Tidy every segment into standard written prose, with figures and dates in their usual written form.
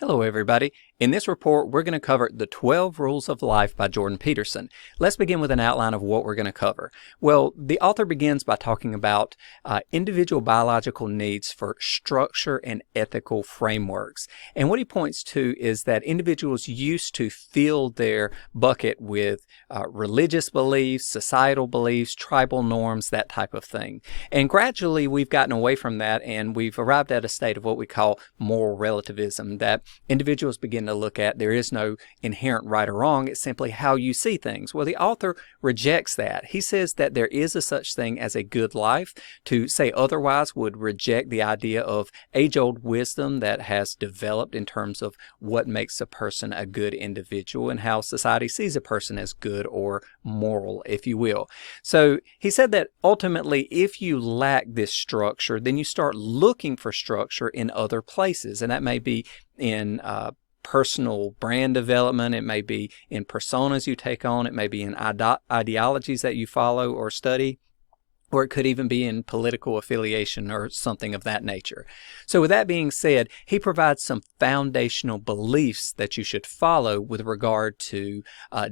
Hello, everybody. In this report, we're going to cover the 12 Rules of Life by Jordan Peterson. Let's begin with an outline of what we're going to cover. Well, the author begins by talking about individual biological needs for structure and ethical frameworks. And what he points to is that individuals used to fill their bucket with religious beliefs, societal beliefs, tribal norms, that type of thing. And gradually, we've gotten away from that, and we've arrived at a state of what we call moral relativism, that individuals begin to look at there is no inherent right or wrong, it's simply how you see things. Well, the author rejects that. He says that there is a such thing as a good life. To say otherwise would reject the idea of age-old wisdom that has developed in terms of what makes a person a good individual and how society sees a person as good or moral, if you will. So he said that ultimately, if you lack this structure, then you start looking for structure in other places, and that may be in personal brand development, it may be in personas you take on, it may be in ideologies that you follow or study, or it could even be in political affiliation or something of that nature. So with that being said, he provides some foundational beliefs that you should follow with regard to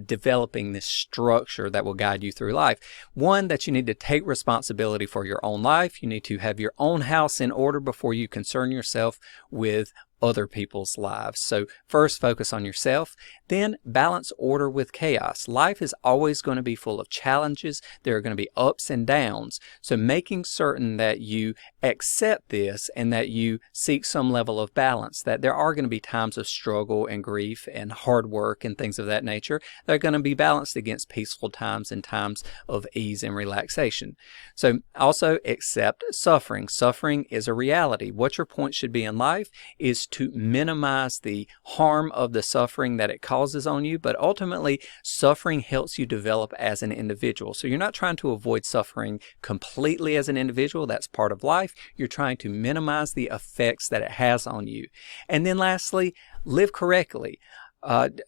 developing this structure that will guide you through life. One, that you need to take responsibility for your own life. You need to have your own house in order before you concern yourself with other people's lives. So first, focus on yourself, then balance order with chaos. Life is always going to be full of challenges. There are going to be ups and downs. So making certain that you accept this and that you seek some level of balance, that there are going to be times of struggle and grief and hard work and things of that nature. They're going to be balanced against peaceful times and times of ease and relaxation. So also accept suffering. Suffering is a reality. What your point should be in life is to minimize the harm of the suffering that it causes on you, but ultimately suffering helps you develop as an individual. So you're not trying to avoid suffering completely as an individual. That's part of life. You're trying to minimize the effects that it has on you. And then lastly, live correctly.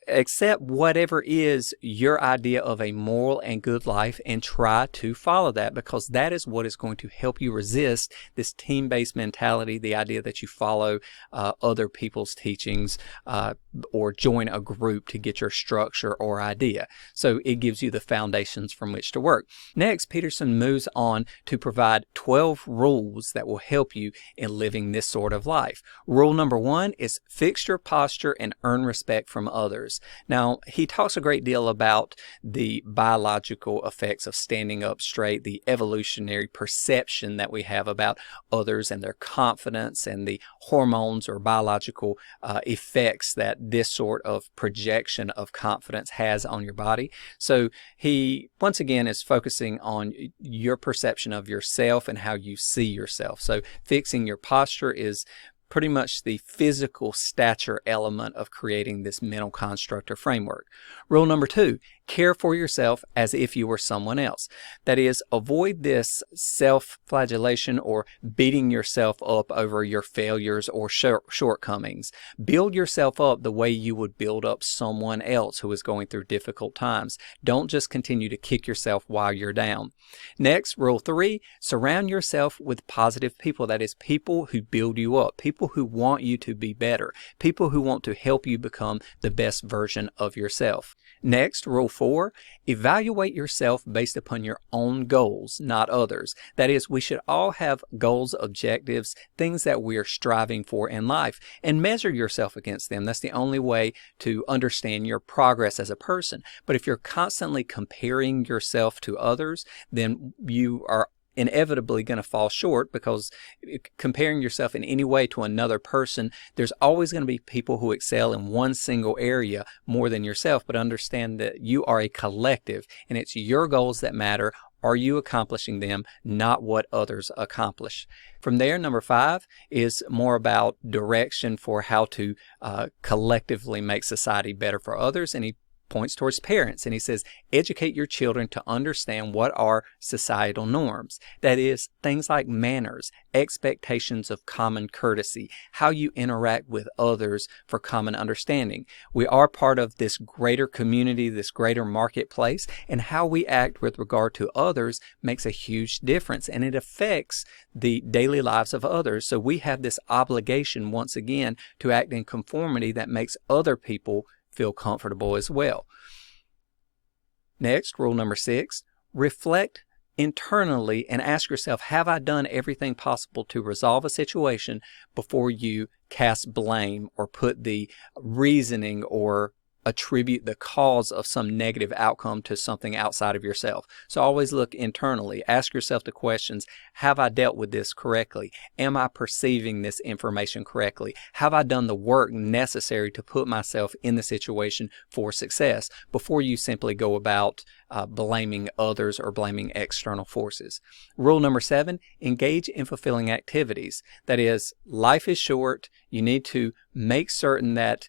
Accept whatever is your idea of a moral and good life and try to follow that, because that is what is going to help you resist this team-based mentality, the idea that you follow other people's teachings or join a group to get your structure or idea. So it gives you the foundations from which to work. Next, Peterson moves on to provide 12 rules that will help you in living this sort of life. Rule number 1 is fix your posture and earn respect from others. Now, he talks a great deal about the biological effects of standing up straight, the evolutionary perception that we have about others and their confidence, and the hormones or biological effects that this sort of projection of confidence has on your body. So he, once again, is focusing on your perception of yourself and how you see yourself. So fixing your posture is pretty much the physical stature element of creating this mental construct or framework. Rule number 2, care for yourself as if you were someone else. That is, avoid this self-flagellation or beating yourself up over your failures or shortcomings. Build yourself up the way you would build up someone else who is going through difficult times. Don't just continue to kick yourself while you're down. Next, rule 3, surround yourself with positive people. That is, people who build you up, people who want you to be better, people who want to help you become the best version of yourself. Next, rule 4, evaluate yourself based upon your own goals, not others. That is, we should all have goals, objectives, things that we are striving for in life, and measure yourself against them. That's the only way to understand your progress as a person. But if you're constantly comparing yourself to others, then you are inevitably going to fall short, because comparing yourself in any way to another person, there's always going to be people who excel in one single area more than yourself. But understand that you are a collective and it's your goals that matter. Are you accomplishing them, not what others accomplish? From there, number 5 is more about direction for how to collectively make society better for others. And he points towards parents, and he says, educate your children to understand what are societal norms. That is, things like manners, expectations of common courtesy, how you interact with others for common understanding. We are part of this greater community, this greater marketplace, and how we act with regard to others makes a huge difference, and it affects the daily lives of others. So we have this obligation, once again, to act in conformity that makes other people feel comfortable as well. Next, rule number 6, reflect internally and ask yourself, have I done everything possible to resolve a situation before you cast blame or put the reasoning or attribute the cause of some negative outcome to something outside of yourself. So always look internally. Ask yourself the questions, have I dealt with this correctly? Am I perceiving this information correctly? Have I done the work necessary to put myself in the situation for success before you simply go about blaming others or blaming external forces? Rule number 7, engage in fulfilling activities. That is, life is short. You need to make certain that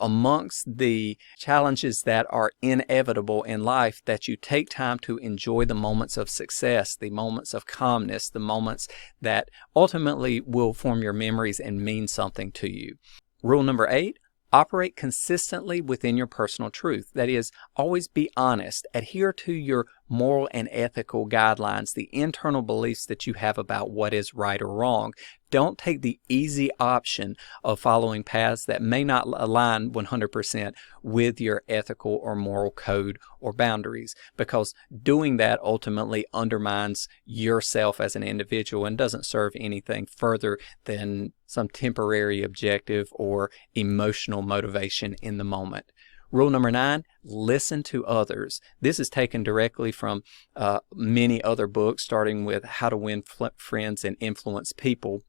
amongst the challenges that are inevitable in life, that you take time to enjoy the moments of success, the moments of calmness, the moments that ultimately will form your memories and mean something to you. Rule number 8, operate consistently within your personal truth. That is, always be honest. Adhere to your moral and ethical guidelines, the internal beliefs that you have about what is right or wrong. Don't take the easy option of following paths that may not align 100% with your ethical or moral code or boundaries, because doing that ultimately undermines yourself as an individual and doesn't serve anything further than some temporary objective or emotional motivation in the moment. Rule number 9, listen to others. This is taken directly from many other books, starting with How to Win Friends and Influence People.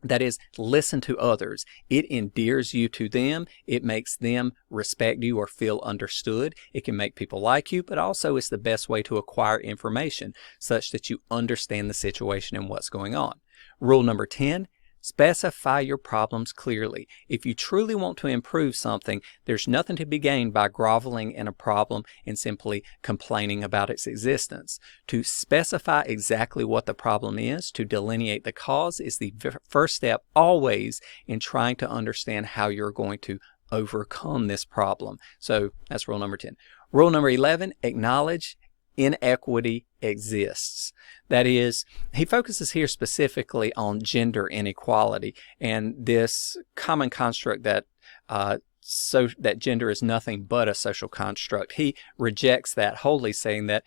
That is, listen to others. It endears you to them. It makes them respect you or feel understood. It can make people like you, but also it's the best way to acquire information such that you understand the situation and what's going on. Rule number 10, specify your problems clearly. If you truly want to improve something, there's nothing to be gained by groveling in a problem and simply complaining about its existence. To specify exactly what the problem is, to delineate the cause, is the first step always in trying to understand how you're going to overcome this problem. So that's rule number 10. Rule number 11, acknowledge inequity exists. That is, he focuses here specifically on gender inequality and this common construct that that gender is nothing but a social construct. He rejects that wholly, saying that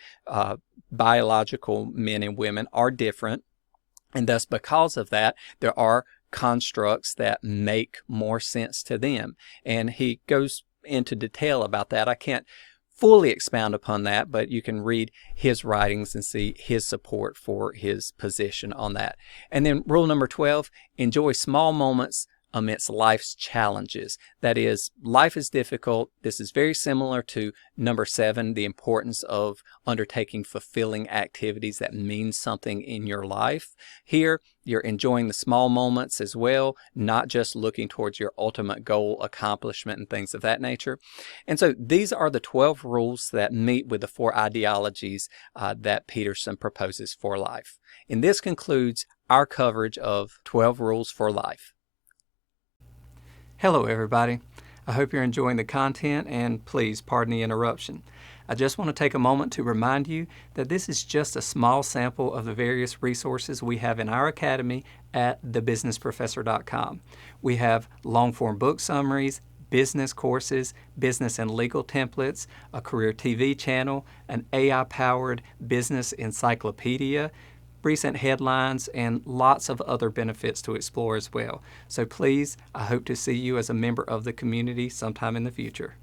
biological men and women are different, and thus because of that, there are constructs that make more sense to them. And he goes into detail about that. I can't fully expound upon that, but you can read his writings and see his support for his position on that. And then rule number 12, enjoy small moments amidst life's challenges. That is, life is difficult. This is very similar to number 7, the importance of undertaking fulfilling activities that mean something in your life. Here, you're enjoying the small moments as well, not just looking towards your ultimate goal, accomplishment, and things of that nature. And so these are the 12 rules that meet with the 4 ideologies that Peterson proposes for life. And this concludes our coverage of 12 rules for life. Hello everybody. I hope you're enjoying the content, and please pardon the interruption. I just want to take a moment to remind you that this is just a small sample of the various resources we have in our academy at thebusinessprofessor.com. We have long-form book summaries, business courses, business and legal templates, a career TV channel, an AI-powered business encyclopedia, recent headlines, and lots of other benefits to explore as well. So please, I hope to see you as a member of the community sometime in the future.